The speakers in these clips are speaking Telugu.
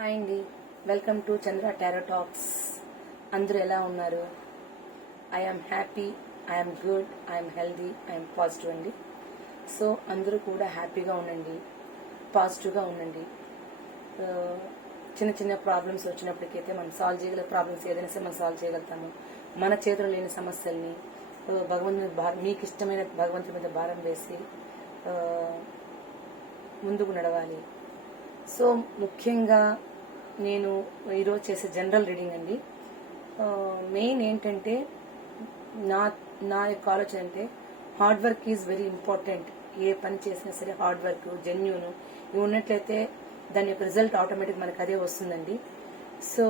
హాయ్ అండి, welcome to Chandra tarot talks. అందరూ ఎలా ఉన్నారు? I'm happy, I'm good, I'm healthy, I'm positive అండి. సో అందరూ కూడా హ్యాపీగా ఉండండి, పాజిటివ్గా ఉండండి. చిన్న చిన్న ప్రాబ్లమ్స్ వచ్చినప్పటికైతే మనం సాల్వ్ చేయగల ప్రాబ్లమ్స్ ఏదైనా సరే మనం సాల్వ్ చేయగలుగుతాము. మన చేతిలో లేని సమస్యల్ని భగవంతుని భారం, మీకు ఇష్టమైన భగవంతుని మీద భారం వేసి ముందుకు నడవాలి. సో ముఖ్యంగా నేను ఈరోజు చేసే జనరల్ రీడింగ్ అండి. మెయిన్ ఏంటంటే నా నా యొక్క ఆలోచన అంటే hard work is very important. ఏ పని చేసినా సరే హార్డ్ వర్క్, జెన్యూన్ ఇవి ఉన్నట్లయితే దాని యొక్క రిజల్ట్ ఆటోమేటిక్ మనకు అదే వస్తుందండి. సో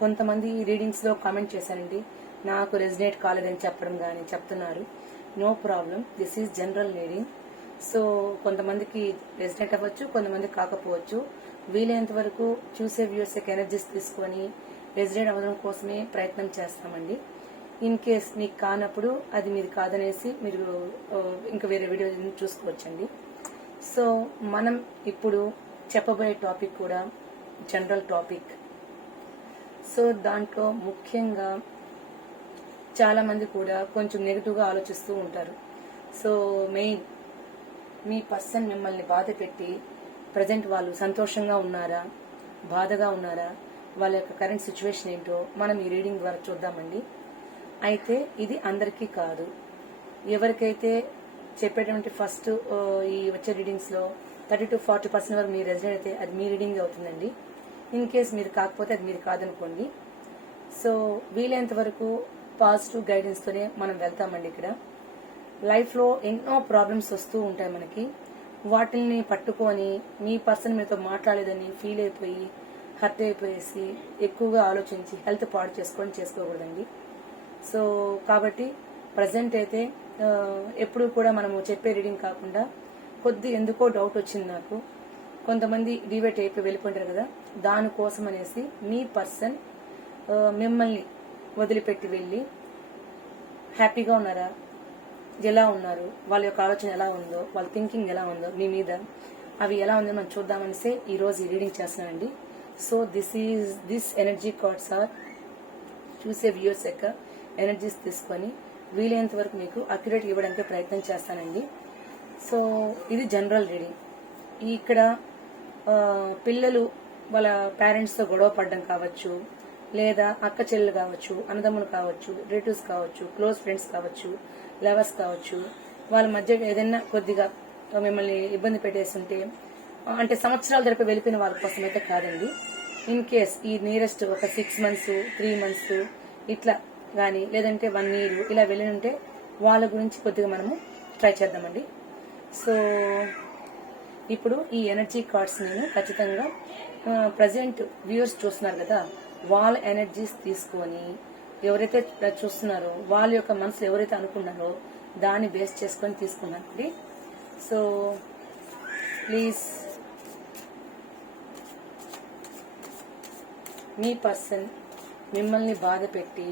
కొంతమంది రీడింగ్స్లో కామెంట్ చేశానండి, నాకు రెజినేట్ కాలేదని చెప్పడం కానీ చెప్తున్నారు. No problem, this is general reading. So కొంతమందికి రెసిడెంట్ అవ్వచ్చు, కొంతమందికి కాకపోవచ్చు. వీలైనంత వరకు చూసే వ్యూవర్స్ యొక్క ఎనర్జీస్ తీసుకొని రెసిడెంట్ అవ్వడం కోసమే ప్రయత్నం చేస్తామండి. ఇన్ కేస్ మీకు కానప్పుడు అది మీరు కాదనేసి మీరు ఇంకా వేరే వీడియో చూసుకోవచ్చండి. సో మనం ఇప్పుడు చెప్పబోయే టాపిక్ కూడా జనరల్ టాపిక్. సో దాంట్లో ముఖ్యంగా చాలా మంది కూడా కొంచెం నెగిటివ్గా ఆలోచిస్తూ ఉంటారు. సో మెయిన్ మీ పర్సన్ మిమ్మల్ని బాధ పెట్టి ప్రజెంట్ వాళ్ళు సంతోషంగా ఉన్నారా, బాధగా ఉన్నారా, వాళ్ళ యొక్క కరెంట్ సిచ్యువేషన్ ఏంటో మనం ఈ రీడింగ్ ద్వారా చూద్దామండి. అయితే ఇది అందరికీ కాదు. ఎవరికైతే చెప్పేటువంటి ఫస్ట్ ఈ వచ్చే రీడింగ్స్లో 30 to 40% వరకు మీరు రెసిడెంట్ అయితే అది మీ రీడింగ్ అవుతుందండి. ఇన్ కేస్ మీరు కాకపోతే అది మీరు కాదనుకోండి. సో వీలైనంత వరకు పాజిటివ్ గైడెన్స్తోనే మనం వెళ్తామండి. ఇక్కడ లైఫ్లో ఎన్నో ప్రాబ్లమ్స్ వస్తూ ఉంటాయి మనకి. వాటిని పట్టుకొని మీ పర్సన్ మీతో మాట్లాడలేదని ఫీల్ అయిపోయి హర్ట్ అయిపోయేసి ఎక్కువగా ఆలోచించి హెల్త్ పాడు చేసుకోకూడదండి. సో కాబట్టి ప్రజెంట్ అయితే ఎప్పుడు కూడా మనము చెప్పే రీడింగ్ కాకుండా ఎందుకో డౌట్ వచ్చింది నాకు, కొంతమంది డివేట్ అయిపోయి వెళ్ళిపోంటారు కదా, దానికోసం అనేసి మీ పర్సన్ మిమ్మల్ని వదిలిపెట్టి వెళ్ళి హ్యాపీగా ఉన్నారా, ఎలా ఉన్నారు, వాళ్ళ యొక్క ఆలోచన ఎలా ఉందో, వాళ్ళ థింకింగ్ ఎలా ఉందో మీ మీద, అవి ఎలా ఉందో మనం చూద్దామనిసే ఈరోజు ఈ రీడింగ్ చేస్తున్నానండి. So this energy cards are చూసే వ్యూవర్స్ యొక్క ఎనర్జీస్ తీసుకొని వీలైనంత వరకు మీకు అక్యురేట్ ఇవ్వడానికి ప్రయత్నం చేస్తానండి. సో ఇది జనరల్ రీడింగ్. ఇక్కడ పిల్లలు వాళ్ళ పేరెంట్స్తో గొడవ పడడం కావచ్చు, లేదా అక్క చెల్లెలు కావచ్చు, అన్నదమ్ములు కావచ్చు, రిలేటివ్స్ కావచ్చు, క్లోజ్ ఫ్రెండ్స్ కావచ్చు, లవర్స్ కావచ్చు, వాళ్ళ మధ్య ఏదైనా కొద్దిగా మిమ్మల్ని ఇబ్బంది పెట్టేస్తుంటే, అంటే సంవత్సరాల తరపు వెళ్ళిపోయిన వాళ్ళ కోసం అయితే కాదండి. ఇన్ కేస్ ఈ నియరెస్ట్ ఒక 6 months 3 months ఇట్లా కానీ, లేదంటే 1 year ఇలా వెళ్ళినుంటే వాళ్ళ గురించి కొద్దిగా మనము ట్రై చేద్దామండి. సో ఇప్పుడు ఈ ఎనర్జీ కార్డ్స్ నేను ఖచ్చితంగా ప్రజెంట్ వ్యూవర్స్ చూస్తున్నారు కదా, వాళ్ళ ఎనర్జీస్ తీసుకొని ఎవరైతే చూస్తున్నారో వాళ్ళ యొక్క మనసులో ఎవరైతే అనుకున్నారో దాన్ని బేస్ చేసుకొని తీసుకున్నానండి. సో ప్లీజ్ మీ పర్సన్ మిమ్మల్ని బాధ పెట్టి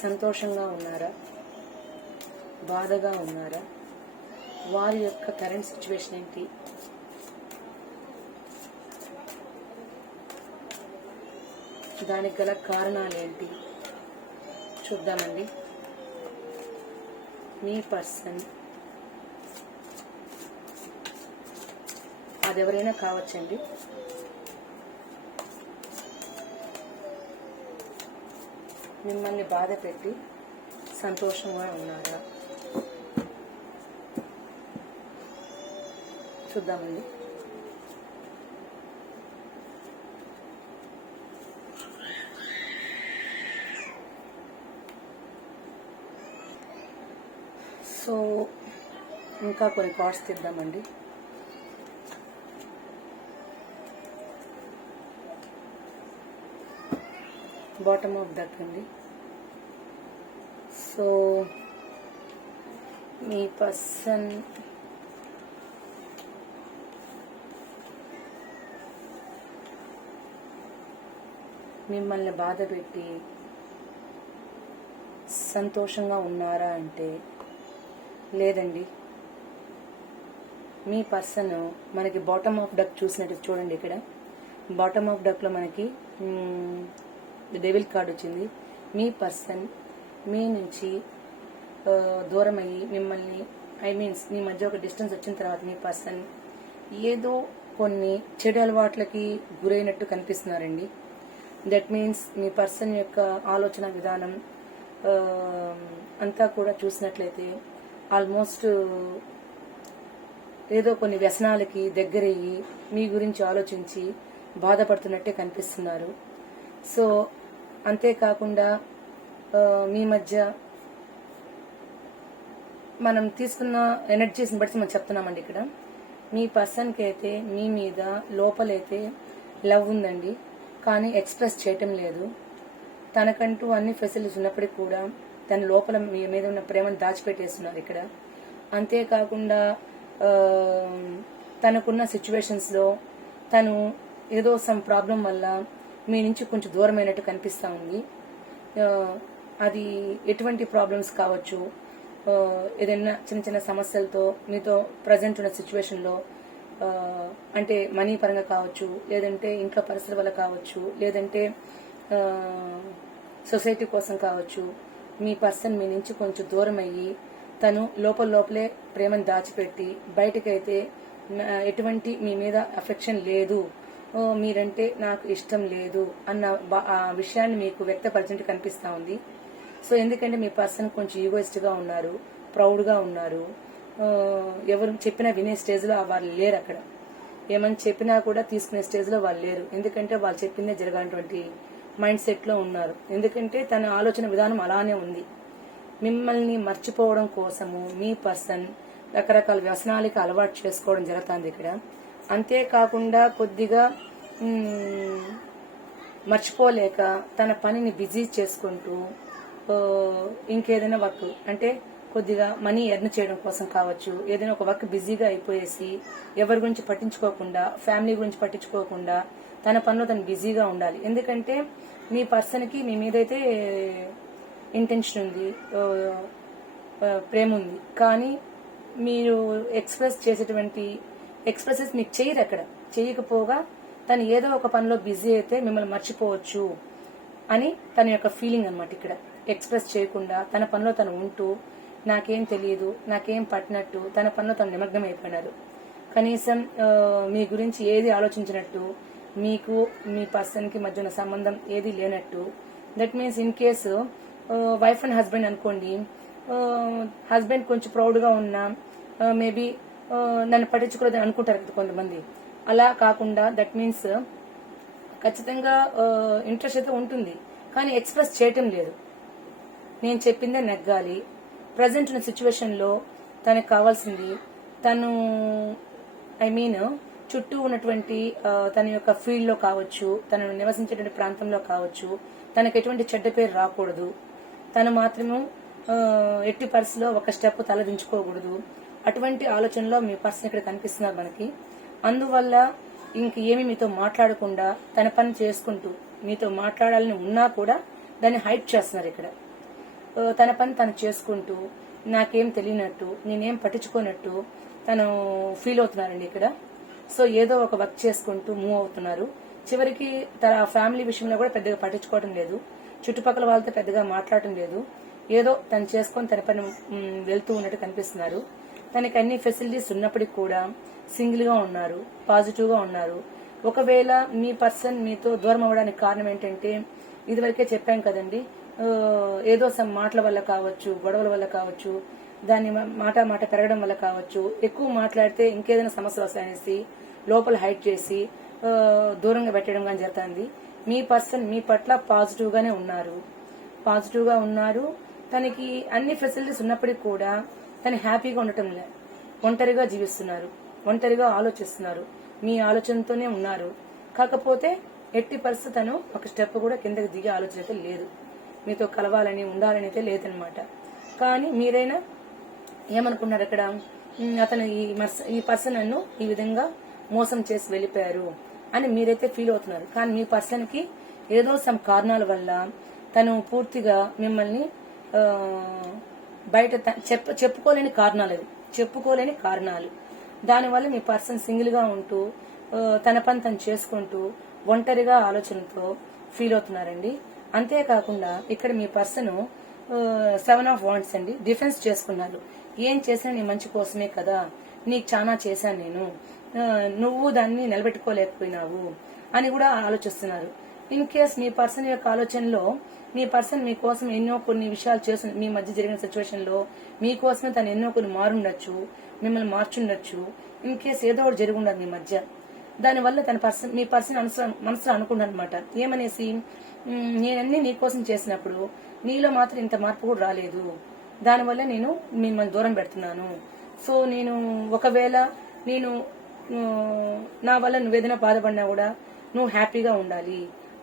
సంతోషంగా ఉన్నారా, బాధగా ఉన్నారా, వారి యొక్క కరెంట్ సిచ్యువేషన్ ఏంటి, దానికి గల కారణాలేంటి చూద్దామండి. మీ పర్సన్ అదెవరైనా కావచ్చండి. మిమ్మల్ని బాధ పెట్టి సంతోషంగా ఉన్నారా చూద్దామండి. సో ఇంకా కొన్ని కార్డ్స్ తీద్దామండి. బాటమ్ ఆఫ్ డక్ అండి. సో మీ పర్సన్ మిమ్మల్ని బాధ పెట్టి సంతోషంగా ఉన్నారా అంటే లేదండి. మీ పర్సన్ మనకి బాటమ్ ఆఫ్ డక్ చూసినట్టు చూడండి. ఇక్కడ బాటమ్ ఆఫ్ డక్ లో మనకి డెవిల్ కార్డ్ వచ్చింది. మీ పర్సన్ మీ నుంచి దూరం అయ్యి మిమ్మల్ని మీ మధ్య ఒక డిస్టెన్స్ వచ్చిన తర్వాత మీ పర్సన్ ఏదో కొన్ని చెడు అలవాట్లకి గురైనట్టు కనిపిస్తున్నారండి. దట్ మీన్స్ మీ పర్సన్ యొక్క ఆలోచన విధానం అంతా కూడా చూసినట్లయితే ఆల్మోస్ట్ ఏదో కొన్ని వ్యసనాలకి దగ్గరయ్యి మీ గురించి ఆలోచించి బాధపడుతున్నట్టే కనిపిస్తున్నారు. సో అంతేకాకుండా మీ మధ్య మనం తీసుకున్న ఎనర్జీస్ని బట్టి మనం చెప్తున్నామండి. ఇక్కడ మీ పర్సన్కి అయితే మీ మీద లోపలైతే లవ్ ఉందండి, కానీ ఎక్స్ప్రెస్ చేయటం లేదు. తనకంటూ అన్ని ఫెసిలిటీస్ ఉన్నప్పటికీ కూడా తన లోపల మీ మీద ఉన్న ప్రేమను దాచిపెట్టేస్తున్నారు ఇక్కడ. అంతేకాకుండా తనకున్న సిచ్యువేషన్స్లో తను ఏదో సమ్ ప్రాబ్లం వల్ల మీ నుంచి కొంచెం దూరమైనట్టు కనిపిస్తూ ఉంది. అది ఎటువంటి ప్రాబ్లమ్స్ కావచ్చు, ఏదైనా చిన్న చిన్న సమస్యలతో మీతో ప్రజెంట్ ఉన్న సిచ్యువేషన్లో అంటే మనీ పరంగా కావచ్చు, లేదంటే ఇంట్లో పరిస్థితుల వల్ల కావచ్చు, లేదంటే సొసైటీ కోసం కావచ్చు, మీ పర్సన్ మీ నుంచి కొంచెం దూరం అయ్యి తను లోపలే ప్రేమను దాచిపెట్టి బయటకైతే ఎటువంటి మీ మీద అఫెక్షన్ లేదు, మీరంటే నాకు ఇష్టం లేదు అన్న ఆ విషయాన్ని మీకు వ్యక్తపరిచినట్టు కనిపిస్తా ఉంది. సో ఎందుకంటే మీ పర్సన్ కొంచెం ఈగోయిస్ట్ గా ఉన్నారు, ప్రౌడ్ గా ఉన్నారు. ఎవరు చెప్పినా వినే స్టేజ్ లో వాళ్ళు లేరు. అక్కడ ఏమని చెప్పినా కూడా తీసుకునే స్టేజ్ లో వాళ్ళు లేరు. ఎందుకంటే వాళ్ళు చెప్పిందే జరగాలన్నటువంటి మైండ్ సెట్ లో ఉన్నారు. ఎందుకంటే తన ఆలోచన విధానం అలానే ఉంది. మిమ్మల్ని మర్చిపోవడం కోసము మీ పర్సన్ రకరకాల వ్యసనాలకి అలవాటు చేసుకోవడం జరుగుతుంది ఇక్కడ. అంతేకాకుండా కొద్దిగా మర్చిపోలేక తన పనిని బిజీ చేసుకుంటూ ఇంకేదైనా వర్క్ అంటే కొద్దిగా మనీ ఎర్న్ చేయడం కోసం కావచ్చు, ఏదైనా ఒక వర్క్ బిజీగా అయిపోయేసి ఎవరి గురించి పట్టించుకోకుండా, ఫ్యామిలీ గురించి పట్టించుకోకుండా తన పనిలో తను బిజీగా ఉండాలి. ఎందుకంటే మీ పర్సన్కి మీ మీదైతే ఇంటెన్షన్ ఉంది, ప్రేమ ఉంది, కానీ మీరు ఎక్స్ప్రెస్ చేసేటువంటి ఎక్స్ప్రెసెస్ మీకు చేయరు. అక్కడ చేయకపోగా తను ఏదో ఒక పనిలో బిజీ అయితే మిమ్మల్ని మర్చిపోవచ్చు అని తన యొక్క ఫీలింగ్ అన్నమాట. ఇక్కడ ఎక్స్ప్రెస్ చేయకుండా తన పనిలో తను ఉంటూ నాకేం తెలియదు, నాకేం పట్టినట్టు తన పనిలో తను నిమగ్నం అయిపోయినారు. కనీసం మీ గురించి ఏది ఆలోచించినట్టు, మీకు మీ పర్సన్ కి మధ్య ఉన్న సంబంధం ఏది లేనట్టు. That means in case wife and husband అనుకోండి, హస్బెండ్ కొంచెం ప్రౌడ్ గా ఉన్నా మేబీ నన్ను పట్టించుకోలేదని అనుకుంటారు కదా కొంతమంది. అలా కాకుండా దట్ మీన్స్ ఖచ్చితంగా ఇంట్రెస్ట్ అయితే ఉంటుంది, కానీ ఎక్స్ప్రెస్ చేయటం లేదు. నేను చెప్పిందే నెగ్గాలి. ప్రజెంట్ ఉన్న సిచ్యువేషన్ లో తనకు కావాల్సింది తను చుట్టూ ఉన్నటువంటి తన యొక్క ఫీల్డ్ లో కావచ్చు, తనను నివసించేటువంటి ప్రాంతంలో కావచ్చు, తనకు ఎటువంటి చెడ్డ పేరు రాకూడదు. తను మాత్రము ఎట్టి పరిస్థితిలో ఒక స్టెప్ తలదించుకోకూడదు. అటువంటి ఆలోచనలో మీ పర్సన్ ఇక్కడ కనిపిస్తున్నారు మనకి. అందువల్ల ఇంక ఏమి మీతో మాట్లాడకుండా తన పని చేసుకుంటూ, మీతో మాట్లాడాలని ఉన్నా కూడా దాన్ని హైడ్ చేస్తున్నారు ఇక్కడ. తన పని తను చేసుకుంటూ నాకేం తెలియనట్టు, నేనేం పట్టించుకోనట్టు తను ఫీల్ అవుతున్నారండి ఇక్కడ. సో ఏదో ఒక వర్క్ చేసుకుంటూ మూవ్ అవుతున్నారు. చివరికి తన ఫ్యామిలీ విషయంలో కూడా పెద్దగా పట్టించుకోవడం లేదు, చుట్టుపక్కల వాళ్ళతో పెద్దగా మాట్లాడటం లేదు. ఏదో తను చేసుకొని తన పని వెళ్తూ ఉన్నట్టు కనిపిస్తున్నారు. తనకి అన్ని ఫెసిలిటీస్ ఉన్నప్పటికీ కూడా సింగిల్ గా ఉన్నారు, పాజిటివ్ గా ఉన్నారు. ఒకవేళ మీ పర్సన్ మీతో దూరం అవ్వడానికి కారణం ఏంటంటే, ఇదివరకే చెప్పాం కదండి, ఏదో సమ్ మాటల వల్ల కావచ్చు, గొడవల వల్ల కావచ్చు, దాన్ని మాట పెరగడం వల్ల కావచ్చు, ఎక్కువ మాట్లాడితే ఇంకేదైనా సమస్య వస్తాయనేసి లోపల హైడ్ చేసి దూరంగా పెట్టడం కానీ జరుగుతుంది. మీ పర్సన్ మీ పట్ల పాజిటివ్ గానే ఉన్నారు, పాజిటివ్ గా ఉన్నారు. తనకి అన్ని ఫెసిలిటీస్ ఉన్నప్పటికీ కూడా తను హ్యాపీగా ఉండటం లే, ఒంటరిగా జీవిస్తున్నారు, ఒంటరిగా ఆలోచిస్తున్నారు, మీ ఆలోచనతోనే ఉన్నారు. కాకపోతే ఎట్టి పరిస్థితి తను ఒక స్టెప్ కూడా కిందకి దిగే ఆలోచన అయితే లేదు, మీతో కలవాలని ఉండాలని అయితే లేదనమాట. కానీ మీరైనా ఏమనుకున్నారు అక్కడ, అతను ఈ పర్సన్ నన్ను ఈ విధంగా మోసం చేసి వెళ్ళిపోయారు అని మీరైతే ఫీల్ అవుతున్నారు. కానీ మీ పర్సన్ కి ఏదో సమ్ కారణాల వల్ల తను పూర్తిగా మిమ్మల్ని బయట చెప్పుకోలేని కారణాలు అవి, చెప్పుకోలేని కారణాలు. దానివల్ల మీ పర్సన్ సింగిల్ గా ఉంటూ తన పని తను చేసుకుంటూ ఒంటరిగా ఆలోచనతో ఫీల్ అవుతున్నారండి. అంతేకాకుండా ఇక్కడ మీ పర్సన్ 7 ఆఫ్ వాండ్స్ అండి, డిఫెన్స్ చేసుకున్నారు. ఏం చేసినా నీ మంచి కోసమే కదా, నీకు చాలా చేశాను నేను, నువ్వు దాన్ని నిలబెట్టుకోలేకపోయినావు అని కూడా ఆలోచిస్తున్నారు. ఇన్ కేస్ మీ పర్సన్ యొక్క ఆలోచనలో మీ పర్సన్ మీకోసం ఎన్నో కొన్ని విషయాలు చేస్తుంది. మీ మధ్య జరిగిన సిచ్యువేషన్ లో మీకోసమే తను ఎన్నో కొన్ని మారుండొచ్చు, మిమ్మల్ని మార్చుండొచ్చు. ఇన్ కేస్ ఏదో ఒకటి జరిగి ఉండదు మీ మధ్య. దానివల్ల మీ పర్సన్ మనసులో అనుకున్నాడు అనమాట, ఏమనేసి, నేనన్నీ నీకోసం చేసినప్పుడు నీలో మాత్రం ఇంత మార్పు కూడా రాలేదు, దానివల్ల నేను మిమ్మల్ని దూరం పెడుతున్నాను. సో నేను ఒకవేళ నేను నా వల్ల నువ్వేదైనా బాధపడినా కూడా నువ్వు హ్యాపీగా ఉండాలి,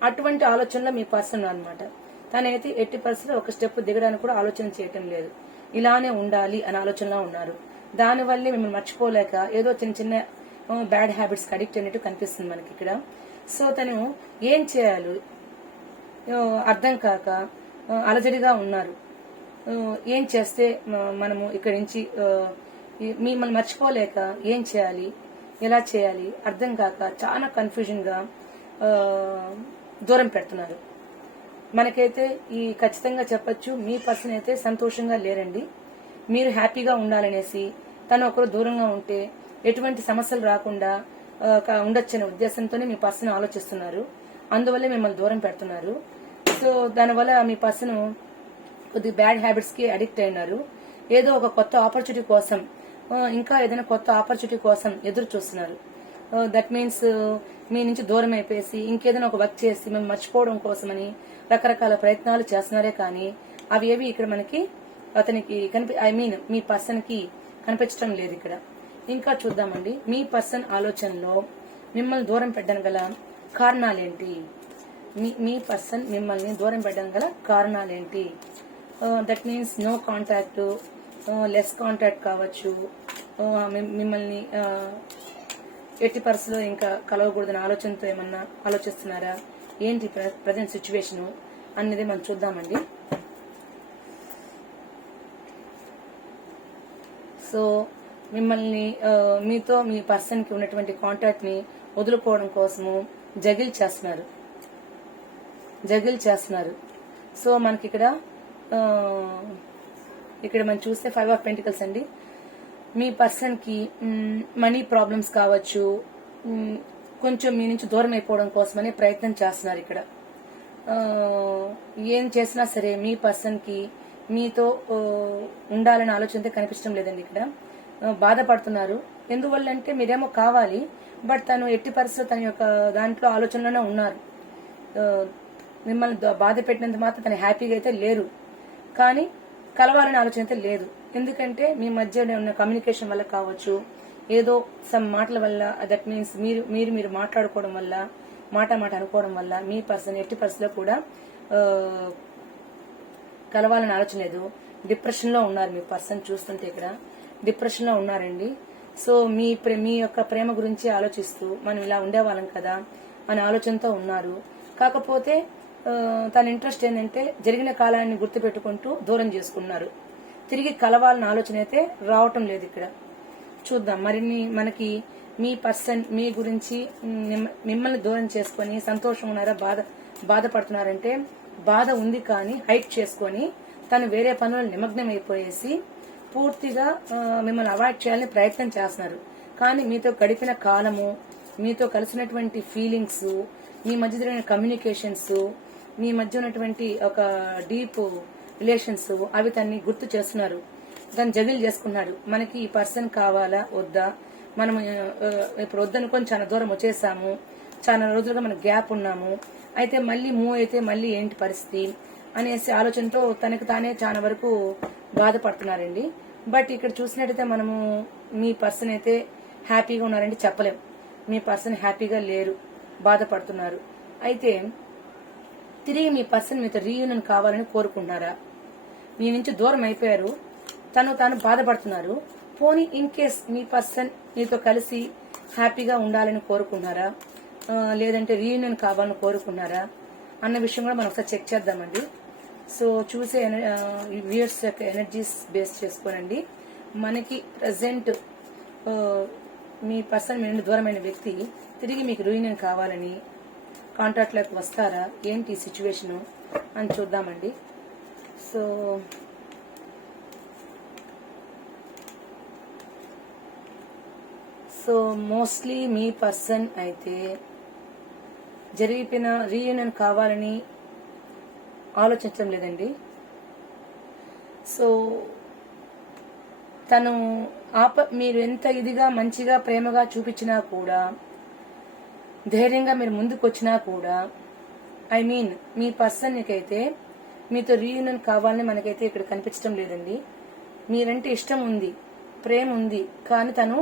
అటువంటి ఆలోచనలో మీ పర్సన్ అనమాట. తనైతే ఎట్టి పరిస్థితుల్లో ఒక స్టెప్ దిగడానికి కూడా ఆలోచన చేయటం లేదు, ఇలానే ఉండాలి అని ఆలోచనలో ఉన్నారు. దానివల్లే మిమ్మల్ని మర్చిపోలేక ఏదో చిన్న చిన్న బ్యాడ్ హ్యాబిట్స్ అడిక్ట్ అయినట్టు కనిపిస్తుంది మనకి ఇక్కడ. సో తను ఏం చేయాలి అర్థం కాక అలజడిగా ఉన్నారు. ఏం చేస్తే మనము ఇక్కడి నుంచి మిమ్మల్ని మర్చిపోలేక ఏం చేయాలి, ఎలా చేయాలి అర్థం కాక చాలా కన్ఫ్యూజన్ గా దూరం పెడుతున్నారు. మనకైతే ఖచ్చితంగా చెప్పొచ్చు, మీ పర్సన్ అయితే సంతోషంగా లేరండి. మీరు హ్యాపీగా ఉండాలనేసి తను ఒకరు దూరంగా ఉంటే ఎటువంటి సమస్యలు రాకుండా ఉండొచ్చనే ఉద్దేశంతోనే మీ పర్సన్ ఆలోచిస్తున్నారు. అందువల్లే మిమ్మల్ని దూరం పెడుతున్నారు. సో దానివల్ల మీ పర్సన్ కొద్ది బ్యాడ్ హ్యాబిట్స్ కి అడిక్ట్ అయినారు. ఏదో ఒక కొత్త ఆపర్చునిటీ కోసం, ఇంకా ఏదైనా కొత్త ఆపర్చునిటీ కోసం ఎదురు చూస్తున్నారు. దట్ మీన్స్ మీ నుంచి దూరం అయిపోయేసి ఇంకేదైనా ఒక వర్క్ చేసి మేము మర్చిపోవడం కోసమని రకరకాల ప్రయత్నాలు చేస్తున్నారే కానీ అవి ఏవి ఇక్కడ మనకి అతనికి మీ పర్సన్ కి కనిపించడం లేదు ఇక్కడ. ఇంకా చూద్దామండి, మీ పర్సన్ ఆలోచనలో మిమ్మల్ని దూరం పెట్టడం గల కారణాలేంటి, మీ పర్సన్ మిమ్మల్ని దూరం పెట్టడం గల కారణాలేంటి. That means no contact, less contact కావచ్చు, మిమ్మల్ని ఎట్టి పరిస్థితుల్లో ఇంకా కలవకూడదని ఆలోచనతో ఏమన్నా ఆలోచిస్తున్నారా, ఏంటి ప్రజెంట్ సిచ్యువేషన్ అనేది మనం చూద్దామండి. సో మిమ్మల్ని మీతో మీ పర్సన్ కి ఉన్నటువంటి కాంటాక్ట్ ని వదులుకోవడం కోసము జగిల్ చేస్తున్నారు. సో మనకి ఇక్కడ మనం చూస్తే 5 ఆఫ్ పెంటికల్స్ అండి. మీ పర్సన్ కి మనీ ప్రాబ్లమ్స్ కావచ్చు, కొంచెం మీ నుంచి దూరం అయిపోవడం కోసమని ప్రయత్నం చేస్తున్నారు. ఇక్కడ ఏం చేసినా సరే మీ పర్సన్ కి మీతో ఉండాలని ఆలోచనతో కనిపించడం లేదండి. ఇక్కడ బాధపడుతున్నారు. ఎందువల్ల అంటే మీరేమో కావాలి, బట్ తను ఎట్టి పరిస్థితుల్లో తన యొక్క దాంట్లో ఆలోచనలోనే ఉన్నారు. మిమ్మల్ని బాధ పెట్టినంత మాత్రం తను హ్యాపీగా అయితే లేరు, కానీ కలవాలని ఆలోచన అయితే లేదు. ఎందుకంటే మీ మధ్య ఉన్న కమ్యూనికేషన్ వల్ల కావచ్చు, ఏదో సమ్ మాటల వల్ల, దట్ మీన్స్ మీరు మాట్లాడుకోవడం వల్ల, మాట అనుకోవడం వల్ల మీ పర్సన్ ఎట్టి పరిస్థితుల్లో కూడా కలవాలని ఆలోచన లేదు. డిప్రెషన్ లో ఉన్నారు మీ పర్సన్. చూస్తుంటే ఇక్కడ డిప్రెషన్ లో ఉన్నారండి. సో మీ యొక్క ప్రేమ గురించి ఆలోచిస్తూ మనం ఇలా ఉండేవాళ్ళం కదా అనే ఆలోచనతో ఉన్నారు. కాకపోతే తన ఇంట్రెస్ట్ ఏంటంటే జరిగిన కాలాన్ని గుర్తు పెట్టుకుంటూ దూరం చేసుకున్నారు. తిరిగి కలవాలని ఆలోచన అయితే రావటం లేదు. ఇక్కడ చూద్దాం మనకి మీ పర్సన్ మీ గురించి మిమ్మల్ని దూరం చేసుకుని సంతోషం ఉన్నారా, బాధపడుతున్నారంటే బాధ ఉంది, కానీ హైట్ చేసుకుని తను వేరే పనులు నిమగ్నం అయిపోయేసి పూర్తిగా మిమ్మల్ని అవాయిడ్ చేయాలని ప్రయత్నం చేస్తున్నారు. కానీ మీతో గడిపిన కాలము, మీతో కలిసినటువంటి ఫీలింగ్స్, మీ మధ్య జరిగిన కమ్యూనికేషన్స్, మీ మధ్య ఉన్నటువంటి ఒక డీప్ రిలేషన్స్ అవి తన్ని గుర్తు చేస్తున్నారు. దాన్ని జగిల్ చేసుకున్నాడు. మనకి ఈ పర్సన్ కావాలా వద్దా, మనం ఇప్పుడు వద్దనుకొని చాలా దూరం వచ్చేసాము, చాలా రోజులుగా మనకు గ్యాప్ ఉన్నాము, అయితే మళ్ళీ మూవ్ అయితే మళ్ళీ ఏంటి పరిస్థితి అనేసి ఆలోచనతో తనకు తానే చాలా వరకు బాధపడుతున్నారండి. బట్ ఇక్కడ చూసినట్టయితే మనము మీ పర్సన్ అయితే హ్యాపీగా ఉన్నారంటే చెప్పలేం. మీ పర్సన్ హ్యాపీగా లేరు, బాధపడుతున్నారు. అయితే తిరిగి మీ పర్సన్ మీతో రీయూనియన్ కావాలని కోరుకుంటున్నారా? మీ నుంచి దూరం అయిపోయారు, తాను బాధపడుతున్నారు. పోనీ ఇన్ కేస్ మీ పర్సన్ మీతో కలిసి హ్యాపీగా ఉండాలని కోరుకుంటున్నారా, లేదంటే రీయూనియన్ కావాలని కోరుకున్నారా అన్న విషయం కూడా మనం ఒకసారి చెక్ చేద్దామండి. సో చూసే వ్యూయర్స్ యొక్క ఎనర్జీస్ బేస్ చేసుకోనండి మనకి ప్రజెంట్ మీ పర్సన్ మీ నుండి దూరమైన వ్యక్తి తిరిగి మీకు రీయూనియన్ కావాలని కాంటాక్ట్లోకి వస్తారా, ఏంటి సిచ్యువేషను అని చూద్దామండి. సో మోస్ట్లీ మీ పర్సన్ అయితే జరిగిపోయిన రీయూనియన్ కావాలని ఆలోచించడం లేదండి. సో తను మీరు ఎంత ఇదిగా మంచిగా ప్రేమగా చూపించినా కూడా, ధైర్యంగా మీరు ముందుకు వచ్చినా కూడా, మీ పర్సన్కైతే మీతో రీయూనియన్ కావాలని మనకైతే ఇక్కడ కనిపించడం లేదండి. మీరంటే ఇష్టం ఉంది, ప్రేమ ఉంది, కానీ తను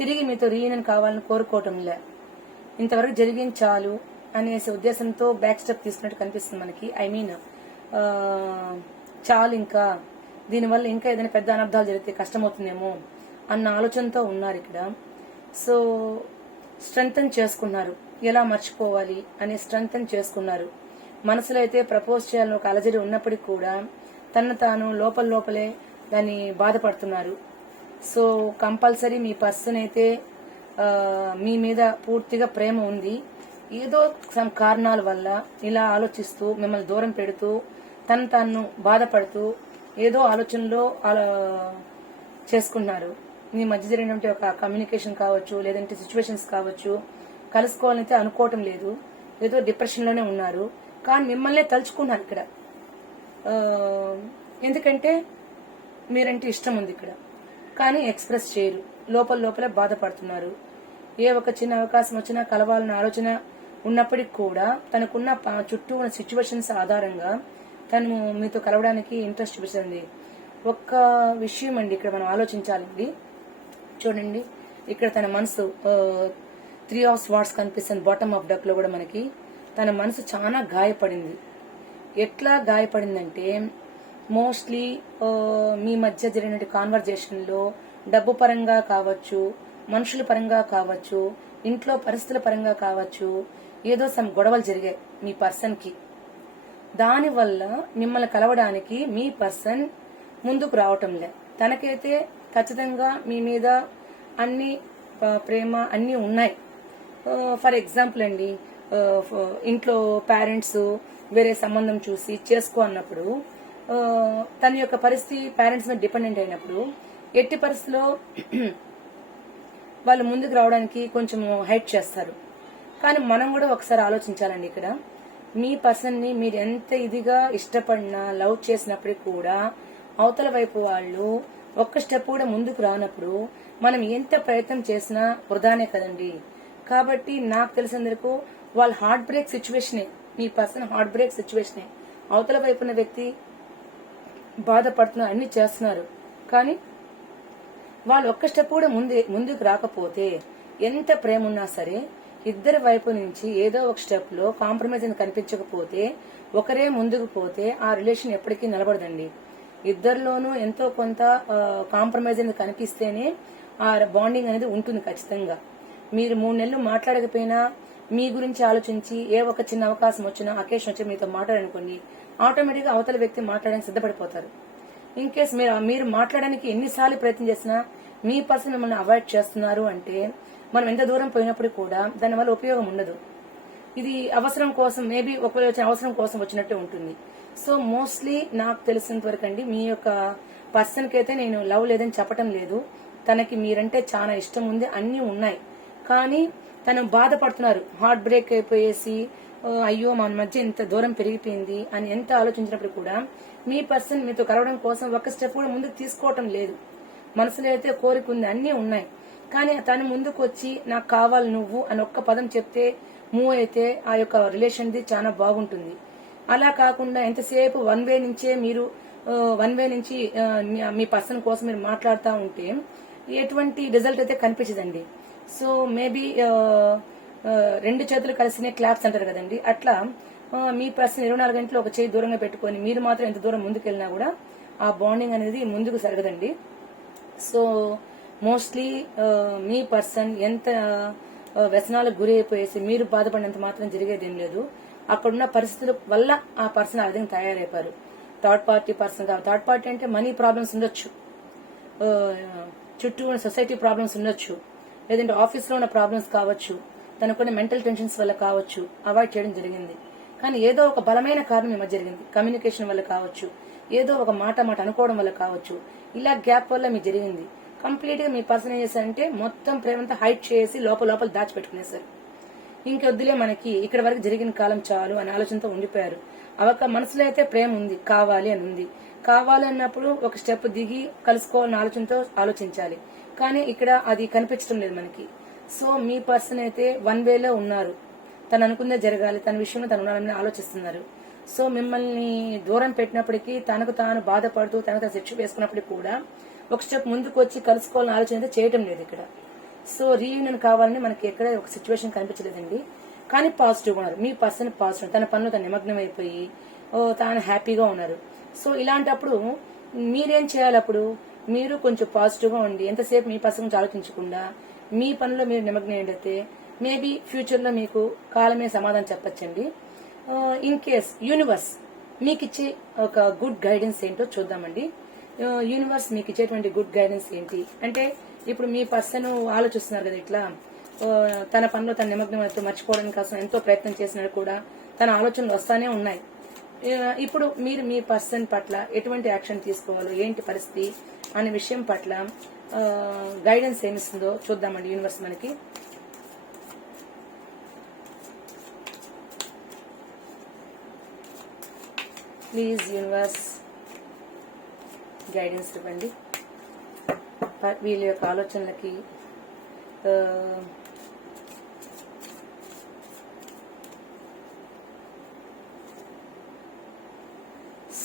తిరిగి మీతో రీయూనియన్ కావాలని కోరుకోవటం లే. ఇంతవరకు జరిగింది చాలు అనేసి ఉద్దేశంతో బ్యాక్ స్టెప్ తీసుకున్నట్టు కనిపిస్తుంది మనకి. చాలు, ఇంకా దీనివల్ల ఇంకా ఏదైనా పెద్ద అనర్థాలు జరిగితే కష్టమవుతుందేమో అన్న ఆలోచనతో ఉన్నారు ఇక్కడ. సో స్ట్రెంగ్తన్ చేసుకున్నారు, ఎలా మర్చిపోవాలి అనే స్ట్రెంగ్తన్ చేసుకున్నారు. మనసులో అయితే ప్రపోజ్ చేయాలని ఒక అలజడి ఉన్నప్పటికీ కూడా తను తాను లోపలే దాన్ని బాధపడుతున్నారు. సో కంపల్సరీ మీ పర్సన్ అయితే మీ మీద పూర్తిగా ప్రేమ ఉంది. ఏదో సమ్ కారణాల వల్ల ఇలా ఆలోచిస్తూ మిమ్మల్ని దూరం పెడుతూ తను బాధపడుతూ ఏదో ఆలోచనలో చేసుకున్నారు. మీ మధ్య జరిగినటువంటి ఒక కమ్యూనికేషన్ కావచ్చు, లేదంటే సిచ్యువేషన్స్ కావచ్చు, కలుసుకోవాలంటే అనుకోవటం లేదు, ఏదో డిప్రెషన్ లోనే ఉన్నారు. కానీ మిమ్మల్నే తలుచుకున్నారు ఇక్కడ. ఎందుకంటే మీరంటే ఇష్టం ఉంది ఇక్కడ, కానీ ఎక్స్ప్రెస్ చేయరు, లోపలే బాధపడుతున్నారు. ఏ ఒక చిన్న అవకాశం వచ్చినా కలవాలన్న ఆలోచన ఉన్నప్పటికీ కూడా తనకున్న చుట్టూ ఉన్న సిచ్యువేషన్స్ ఆధారంగా తను మీతో కలవడానికి ఇంట్రెస్ట్ చూపిస్తుంది. ఒక్క విషయం అండి ఇక్కడ మనం ఆలోచించాలండి. చూడండి, ఇక్కడ తన మనసు 3 of Swords కనిపిస్తుంది బాటమ్ ఆఫ్ డక్ లో కూడా మనకి. తన మనసు చాలా గాయపడింది. ఎట్లా గాయపడిందంటే మోస్ట్లీ మీ మధ్య జరిగిన కాన్వర్జేషన్ లో డబ్బు పరంగా కావచ్చు, మనుషుల పరంగా కావచ్చు, ఇంట్లో పరిస్థితుల పరంగా కావచ్చు, ఏదో సమ్ గొడవలు జరిగాయి మీ పర్సన్ కి. దానివల్ల మిమ్మల్ని కలవడానికి మీ పర్సన్ ముందుకు రావటం లే. తనకైతే ఖచ్చితంగా మీ మీద అన్ని ప్రేమ అన్ని ఉన్నాయి. ఫర్ ఎగ్జాంపుల్ అండి, ఇంట్లో పేరెంట్స్ వేరే సంబంధం చూసి చేసుకో అన్నప్పుడు తన యొక్క పరిస్థితి పేరెంట్స్ మీద డిపెండెంట్ అయినప్పుడు ఎట్టి పరిస్థితిలో వాళ్ళు ముందుకు రావడానికి కొంచెం హైట్ చేస్తారు. కానీ మనం కూడా ఒకసారి ఆలోచించాలండి. ఇక్కడ మీ పర్సన్ ని మీరు ఎంత ఇదిగా ఇష్టపడినా లవ్ చేసినప్పటికీ కూడా అవతల వైపు వాళ్ళు ఒక్క స్టెప్ కూడా ముందుకు రానప్పుడు మనం ఎంత ప్రయత్నం చేసినా వృధానే కదండి. కాబట్టి నాకు తెలిసినందుకు వాళ్ళ హార్ట్ బ్రేక్ సిచ్యువేషనే, మీ పర్సన్ హార్ట్ బ్రేక్ సిచ్యువేషనే. అవతల వైపు ఉన్న వ్యక్తి బాధపడుతున్నారు, అన్ని చేస్తున్నారు, కానీ వాళ్ళు ఒక్క స్టెప్ కూడా ముందుకు రాకపోతే ఎంత ప్రేమ ఉన్నా సరే ఇద్దరి వైపు నుంచి ఏదో ఒక స్టెప్ లో కాంప్రమైజ్ అని కనిపించకపోతే, ఒకరే ముందుకు పోతే ఆ రిలేషన్ ఎప్పటికీ నిలబడదండి. ఇద్దరిలోనూ ఎంతో కొంత కాంప్రమైజ్ అనేది కనిపిస్తేనే ఆ బాండింగ్ అనేది ఉంటుంది ఖచ్చితంగా. మీరు 3 నెలలు మాట్లాడకపోయినా మీ గురించి ఆలోచించి ఏ ఒక చిన్న అవకాశం వచ్చినా, అకేషన్ వచ్చి మీతో మాట్లాడనుకోండి, ఆటోమేటిక్ గా అవతల వ్యక్తి మాట్లాడడానికి సిద్ధపడిపోతారు. ఇన్ కేస్ మీరు మాట్లాడడానికి ఎన్నిసార్లు ప్రయత్నం చేసినా మీ పర్సన్ మిమ్మల్ని అవాయిడ్ చేస్తున్నారు అంటే మనం ఎంత దూరం పోయినప్పుడు కూడా దానివల్ల ఉపయోగం ఉండదు. ఇది అవసరం కోసం, మేబీ ఒకవేళ వచ్చిన అవసరం కోసం వచ్చినట్టే ఉంటుంది. సో మోస్ట్లీ నాకు తెలిసినంత వరకు అండి, మీ యొక్క పర్సన్ కి అయితే నేను లవ్ లేదని చెప్పటం లేదు. తనకి మీరంటే చాలా ఇష్టం ఉంది, అన్ని ఉన్నాయి, కానీ తను బాధపడుతున్నారు. హార్ట్ బ్రేక్ అయిపోయేసి అయ్యో మన మధ్య ఇంత దూరం పెరిగిపోయింది అని ఎంత ఆలోచించినప్పుడు కూడా మీ పర్సన్ మీతో కలవడం కోసం ఒక స్టెప్ కూడా ముందుకు తీసుకోవటం లేదు. మనసులో అయితే కోరిక ఉంది, అన్ని ఉన్నాయి, కానీ తను ముందుకు వచ్చి నాకు కావాలి నువ్వు అని ఒక్క పదం చెప్తే మూవ్ అయితే ఆ యొక్క రిలేషన్ ది చాలా బాగుంటుంది. అలా కాకుండా ఎంతసేపు వన్ వే నుంచి మీ పర్సన్ కోసం మీరు మాట్లాడుతూ ఉంటే ఎటువంటి రిజల్ట్ అయితే కనిపించదండి. సో మేబీ 2 చేతులు కలిసినే క్లాప్స్ అంటారు కదండి, అట్లా మీ పర్సన్ 24 గంటలు ఒక చేయి దూరంగా పెట్టుకొని మీరు మాత్రం ఎంత దూరం ముందుకెళ్ళినా కూడా ఆ బాండింగ్ అనేది ముందుకు జరగదండి. సో మోస్ట్లీ మీ పర్సన్ ఎంత వ్యసనాలకు గురి అయిపోయేసి మీరు బాధపడినంత మాత్రం జరిగేదేం లేదు. అక్కడున్న పరిస్థితుల వల్ల ఆ పర్సన్ ఆ విధంగా తయారైపోయారు. థర్డ్ పార్టీ పర్సన్ కావాలి. థర్డ్ పార్టీ అంటే మనీ ప్రాబ్లమ్స్ ఉండొచ్చు, చుట్టూ ఉన్న సొసైటీ ప్రాబ్లమ్స్ ఉండొచ్చు, లేదంటే ఆఫీస్లో ఉన్న ప్రాబ్లమ్స్ కావచ్చు, తనకున్న మెంటల్ టెన్షన్స్ వల్ల కావచ్చు అవాయిడ్ చేయడం జరిగింది. కానీ ఏదో ఒక బలమైన కారణం ఈ మధ్య జరిగింది. కమ్యూనికేషన్ వల్ల కావచ్చు, ఏదో ఒక మాట అనుకోవడం వల్ల కావచ్చు, ఇలా గ్యాప్ వల్ల మీకు జరిగింది. కంప్లీట్ గా మీ పర్సన్ ఏం చేశారంటే మొత్తం ప్రేమంతా హైట్ చేసి లోపల దాచిపెట్టుకునేశారు. ఇంకొద్దులే మనకి ఇక్కడ వరకు జరిగిన కాలం చాలు అనే ఆలోచనతో ఉండిపోయారు. మనసులో అయితే ప్రేమ ఉంది, కావాలి అని ఉంది. కావాలి అన్నప్పుడు ఒక స్టెప్ దిగి కలుసుకోవాలన్న ఆలోచనతో ఆలోచించాలి. కానీ ఇక్కడ అది కనిపించడం లేదు మనకి. సో మీ పర్సన్ అయితే వన్ వేలో ఉన్నారు. తను అనుకుందే జరగాలి, తన విషయంలో తను ఉండాలని ఆలోచిస్తున్నారు. సో మిమ్మల్ని దూరం పెట్టినప్పటికీ తనకు తాను బాధపడుతూ తనకు తాను శిక్ష వేసుకున్నప్పటికీ కూడా ఒక స్టెప్ ముందుకు వచ్చి కలుసుకోవాలని ఆలోచన అయితే చేయటం లేదు ఇక్కడ. సో రీయూనియన్ కావాలని మనకి ఎక్కడ ఒక సిచ్యువేషన్ కనిపించలేదండి. కానీ పాజిటివ్ ఉన్నారు. మీ పర్సన్ పాజిటివ్, తన పనులు తను నిమగ్నం అయిపోయి తాను హ్యాపీగా ఉన్నారు. సో ఇలాంటప్పుడు మీరేం చేయాలి? అప్పుడు మీరు కొంచెం పాజిటివ్ గా ఉండి ఎంతసేపు మీ పర్సన్ గురించి ఆలోచించకుండా మీ పనిలో మీరు నిమగ్నం అయితే మేబీ ఫ్యూచర్ లో మీకు కాలమే సమాధానం చెప్పచ్చండి. ఇన్ కేస్ యూనివర్స్ మీకు ఇచ్చే ఒక గుడ్ గైడెన్స్ ఏంటో చూద్దామండి. యూనివర్స్ మీకు ఇచ్చేటువంటి గుడ్ గైడెన్స్ ఏంటి అంటే, ఇప్పుడు మీ పర్సన్ ఆలోచిస్తున్నారు కదా, ఇట్లా తన పనిలో తన నిమగ్నం అయితే మర్చిపోవడానికి కోసం ఎంతో ప్రయత్నం చేసినా కూడా తన ఆలోచనలు వస్తానే ఉన్నాయి. ఇప్పుడు మీరు మీ పర్సన్ పట్ల ఎటువంటి యాక్షన్ తీసుకోవాలో, ఏంటి పరిస్థితి అనే విషయం పట్ల గైడెన్స్ ఏమిస్తుందో చూద్దామండి యూనివర్స్ మనకి. ప్లీజ్ యూనివర్స్ గైడెన్స్ ఇవ్వండి వీళ్ళ యొక్క ఆలోచనలకి.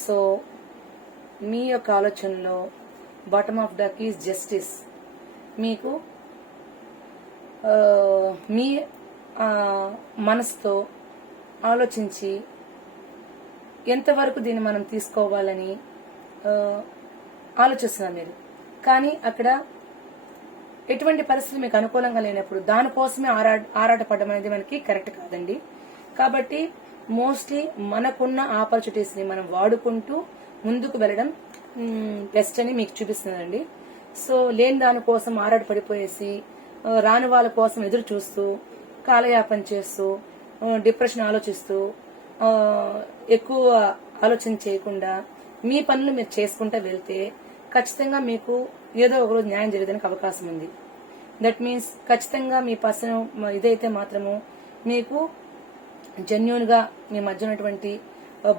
సో మీ యొక్క ఆలోచనలో bottom of the keys justice. మీకు మీ మనసుతో ఆలోచించి ఎంతవరకు దీన్ని మనం తీసుకోవాలని ఆలోచిస్తున్నారు మీరు. కానీ అక్కడ ఎటువంటి పరిస్థితులు మీకు అనుకూలంగా లేనప్పుడు దానికోసమే ఆరాటపడడం అనేది మనకి కరెక్ట్ కాదండి. కాబట్టి మోస్ట్లీ మనకున్న ఆపర్చునిటీస్ ని మనం వాడుకుంటూ ముందుకు వెళ్ళడం బెస్ట్ అని మీకు చూపిస్తుందండి. సో లేని దానికోసం ఆరాటపడిపోయేసి రాని వాళ్ళ కోసం ఎదురు చూస్తూ కాలయాపన చేస్తూ డిప్రెషన్ ఆలోచిస్తూ ఎక్కువ ఆలోచన చేయకుండా మీ పనులు మీరు చేసుకుంటూ వెళ్తే ఖచ్చితంగా మీకు ఏదో ఒకరోజు న్యాయం జరిగేదానికి అవకాశం ఉంది. దట్ మీన్స్ ఖచ్చితంగా మీ పర్సన్ ఇదైతే మాత్రము మీకు జెన్యూన్ గా మీ మధ్య ఉన్నటువంటి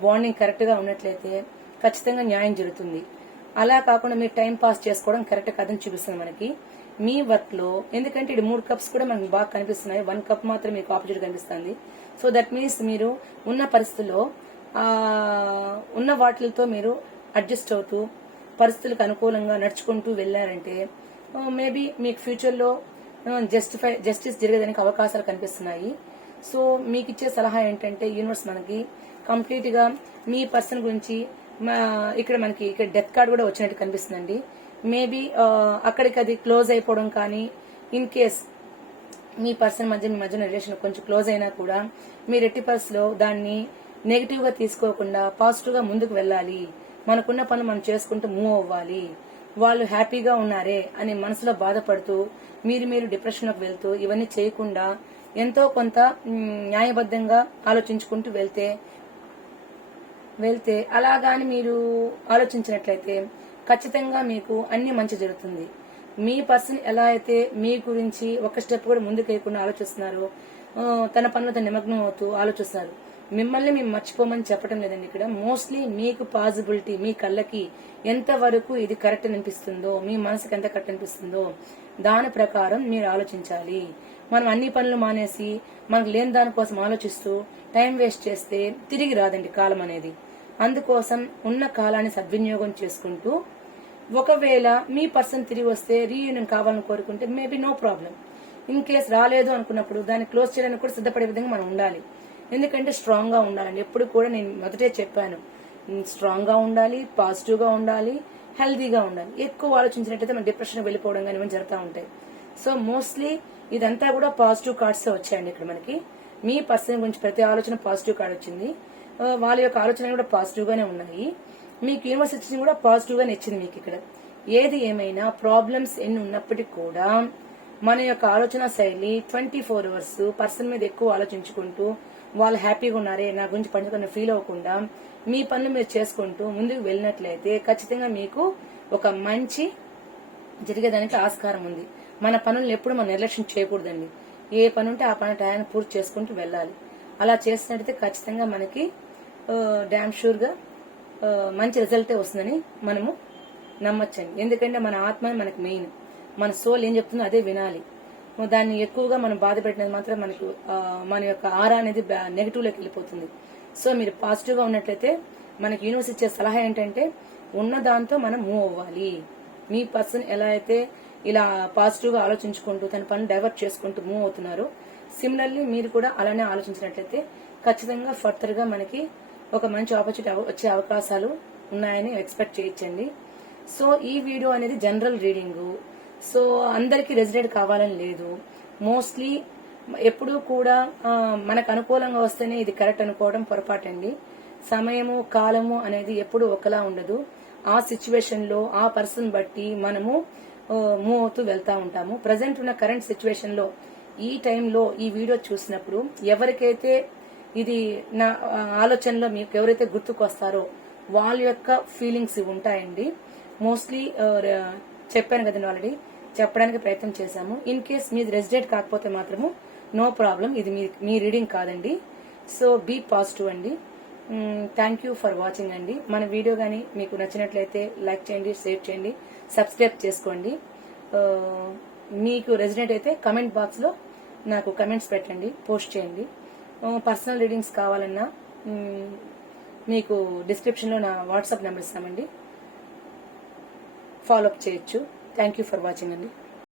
బాండింగ్ కరెక్ట్ గా ఉన్నట్లయితే ఖచ్చితంగా న్యాయం జరుగుతుంది. అలా కాకుండా మీరు టైం పాస్ చేసుకోవడం కరెక్ట్ కాదని చూపిస్తుంది మనకి మీ వర్క్ లో. ఎందుకంటే ఇది 3 కప్స్ కూడా మనకు బాగా కనిపిస్తున్నాయి, 1 కప్ మాత్రం మీకు ఆపోజిట్ కనిపిస్తుంది. సో దట్ మీన్స్ మీరు ఉన్న పరిస్థితుల్లో ఉన్న వాటిలతో మీరు అడ్జస్ట్ అవుతూ పరిస్థితులకు అనుకూలంగా నడుచుకుంటూ వెళ్లారంటే మేబీ మీకు ఫ్యూచర్ లో జస్టిస్ జరిగేదానికి అవకాశాలు కనిపిస్తున్నాయి. సో మీకు ఇచ్చే సలహా ఏంటంటే యూనివర్స్ మనకి కంప్లీట్ గా మీ పర్సన్ గురించి ఇక్కడ మనకి ఇక్కడ డెత్ కార్డ్ కూడా వచ్చినట్టు కనిపిస్తుందండి. మేబీ అక్కడికి అది క్లోజ్ అయిపోవడం కానీ, ఇన్ కేస్ మీ పర్సన్ మీ మధ్య రిలేషన్ కొంచెం క్లోజ్ అయినా కూడా మీరు ఎట్టి పరిస్థితిలో దాన్ని నెగిటివ్ గా తీసుకోకుండా పాజిటివ్ గా ముందుకు వెళ్ళాలి. మనకున్న పనులు మనం చేసుకుంటూ మూవ్ అవ్వాలి. వాళ్ళు హ్యాపీగా ఉన్నారే అని మనసులో బాధపడుతూ మీరు డిప్రెషన్ లోకి వెళ్తూ ఇవన్నీ చేయకుండా ఎంతో కొంత న్యాయబద్ధంగా ఆలోచించుకుంటూ వెళ్తే అలాగాని మీరు ఆలోచించినట్లయితే ఖచ్చితంగా మీకు అన్ని మంచి జరుగుతుంది. మీ పర్సన్ ఎలా అయితే మీ గురించి ఒక స్టెప్ కూడా ముందుకు వేయకుండా ఆలోచిస్తున్నారు, తన పనులు తన నిమగ్నం అవుతూ ఆలోచిస్తున్నారు. మిమ్మల్ని మేము మర్చిపోమని చెప్పడం లేదండి. ఇక్కడ మోస్ట్లీ మీకు పాసిబిలిటీ మీ కళ్ళకి ఎంత వరకు ఇది కరెక్ట్ అనిపిస్తుందో, మీ మనసుకి ఎంత కరెక్ట్ అనిపిస్తుందో దాని ప్రకారం మీరు ఆలోచించాలి. మనం అన్ని పనులు మానేసి మనకు లేని దానికోసం ఆలోచిస్తూ టైం వేస్ట్ చేస్తే తిరిగి రాదండి కాలం అనేది. అందుకోసం ఉన్న కాలాన్ని సద్వినియోగం చేసుకుంటూ ఒకవేళ మీ పర్సన్ తిరిగి వస్తే రీయూనియన్ కావాలని కోరుకుంటే maybe no problem. In case రాలేదు అనుకున్నప్పుడు దాన్ని క్లోజ్ చేయడానికి కూడా సిద్ధపడే విధంగా మనం ఉండాలి. ఎందుకంటే స్ట్రాంగ్ గా ఉండాలండి. ఎప్పుడు కూడా నేను మొదటే చెప్పాను, స్ట్రాంగ్ గా ఉండాలి, పాజిటివ్ గా ఉండాలి, హెల్దీగా ఉండాలి. ఎక్కువ ఆలోచించినట్టయితే మన డిప్రెషన్ వెళ్ళిపోవడం కానీ ఇవన్నీ జరుగుతూ ఉంటాయి. సో మోస్ట్లీ ఇదంతా కూడా పాజిటివ్ కార్డ్స్ వచ్చాయండి. ఇక్కడ మనకి మీ పర్సన్ గురించి ప్రతి ఆలోచన పాజిటివ్ కార్డ్ వచ్చింది. వాళ్ళ యొక్క ఆలోచనలు కూడా పాజిటివ్ గానే ఉన్నాయి. మీకు యూనివర్సిటీ కూడా పాజిటివ్ గానే ఇచ్చింది మీకు ఇక్కడ. ఏది ఏమైనా ప్రాబ్లమ్స్ ఎన్ని ఉన్నప్పటికీ కూడా మన యొక్క ఆలోచన శైలి 24 అవర్స్ పర్సన్ మీద ఎక్కువ ఆలోచించుకుంటూ వాళ్ళు హ్యాపీగా ఉన్నారే నా గురించి పంచుకున్న ఫీల్ అవ్వకుండా మీ పనులు మీరు చేసుకుంటూ ముందుకు వెళ్ళినట్లయితే ఖచ్చితంగా మీకు ఒక మంచి జరిగేదానికి ఆస్కారం ఉంది. మన పనులను ఎప్పుడు మనం నిర్లక్ష్యం చేయకూడదండి. ఏ పని ఉంటే ఆ పని టయాన్ని పూర్తి చేసుకుంటూ వెళ్ళాలి. అలా చేసినట్టయితే ఖచ్చితంగా మనకి డ్యామ్ షూర్ గా మంచి రిజల్టే వస్తుందని మనము నమ్మచ్చండి. ఎందుకంటే మన ఆత్మ మనకి మెయిన్, మన సోల్ ఏం చెప్తుందో అదే వినాలి. దాన్ని ఎక్కువగా మనం బాధ పెట్టినది మాత్రం మనకు మన యొక్క ఆరా అనేది నెగిటివ్ లోకి వెళ్ళిపోతుంది. సో మీరు పాజిటివ్ గా ఉన్నట్లయితే మనకి యూనివర్స్ ఇచ్చే సలహా ఏంటంటే ఉన్న దాంతో మనం మూవ్ అవ్వాలి. మీ పర్సన్ ఎలా అయితే ఇలా పాజిటివ్ గా ఆలోచించుకుంటూ తన పని డైవర్ట్ చేసుకుంటూ మూవ్ అవుతున్నారు, సిమిలర్లీ మీరు కూడా అలానే ఆలోచించినట్లయితే ఖచ్చితంగా ఫర్దర్ గా మనకి ఒక మంచి ఆపర్చునిటీ వచ్చే అవకాశాలు ఉన్నాయని ఎక్స్పెక్ట్ చేయొచ్చండి. సో ఈ వీడియో అనేది జనరల్ రీడింగ్. సో అందరికి రెసిడెంట్ కావాలని లేదు. మోస్ట్లీ ఎప్పుడూ కూడా మనకు అనుకూలంగా వస్తేనే ఇది కరెక్ట్ అనుకోవడం పొరపాటండి. సమయము కాలము అనేది ఎప్పుడు ఒకలా ఉండదు. ఆ సిచ్యువేషన్ లో ఆ పర్సన్ బట్టి మనము మూవ్ అవుతూ వెళ్తా ఉంటాము. ప్రజెంట్ ఉన్న కరెంట్ సిచ్యువేషన్ లో ఈ టైంలో ఈ వీడియో చూసినప్పుడు ఎవరికైతే ఇది నా ఆలోచనలో మీకు ఎవరైతే గుర్తుకొస్తారో వాళ్ళ యొక్క ఫీలింగ్స్ ఉంటాయండి. మోస్ట్లీ చెప్పాను కదండి, ఆల్రెడీ చెప్పడానికి ప్రయత్నం చేశాము. ఇన్ కేస్ మీది రెసిడెంట్ కాకపోతే మాత్రము నో ప్రాబ్లం, ఇది మీ రీడింగ్ కాదండి. సో బీ పాజిటివ్ అండి. థ్యాంక్ యూ ఫర్ వాచింగ్ అండి. మన వీడియో కానీ మీకు నచ్చినట్లయితే లైక్ చేయండి, షేర్ చేయండి, సబ్స్క్రైబ్ చేసుకోండి. మీకు రెసిడెంట్ అయితే కమెంట్ బాక్స్ లో నాకు కమెంట్స్ పెట్టండి, పోస్ట్ చేయండి. పర్సనల్ రీడింగ్స్ కావాలన్నా మీకు డిస్క్రిప్షన్ లో నా వాట్సాప్ నెంబర్ ఇస్తామండి, ఫాలో అప్ చేయొచ్చు. థ్యాంక్ యూ ఫర్ వాచింగ్ అండి.